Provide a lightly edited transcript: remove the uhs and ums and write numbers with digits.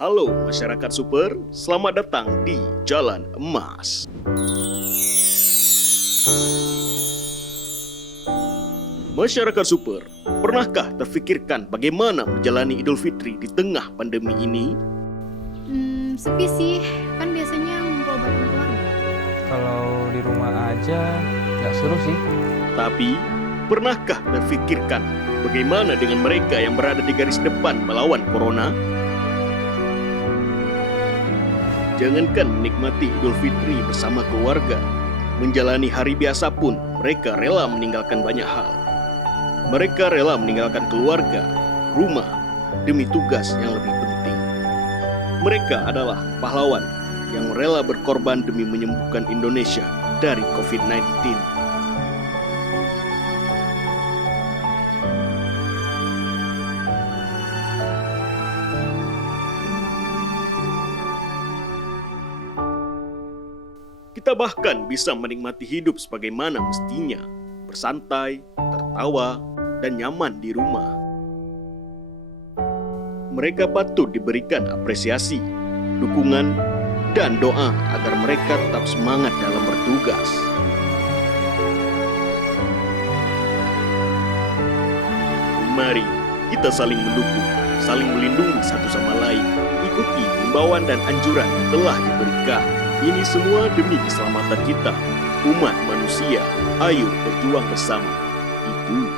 Halo masyarakat super, selamat datang di Jalan Emas. Masyarakat super, pernahkah terfikirkan bagaimana menjalani Idul Fitri di tengah pandemi ini? Sepi sih, kan biasanya ngumpul bareng keluarga. Kalau di rumah aja nggak seru sih. Tapi, pernahkah terfikirkan bagaimana dengan mereka yang berada di garis depan melawan corona? Jangankan menikmati Idul Fitri bersama keluarga, menjalani hari biasa pun mereka rela meninggalkan banyak hal. Mereka rela meninggalkan keluarga, rumah, demi tugas yang lebih penting. Mereka adalah pahlawan yang rela berkorban demi menyembuhkan Indonesia dari COVID-19. Kita bahkan bisa menikmati hidup sebagaimana mestinya, bersantai, tertawa, dan nyaman di rumah. Mereka patut diberikan apresiasi, dukungan, dan doa agar mereka tetap semangat dalam bertugas. Mari kita saling mendukung, saling melindungi satu sama lain, ikuti himbauan dan anjuran yang telah diberikan. Ini semua demi keselamatan kita, umat manusia. Ayo berjuang bersama. Itu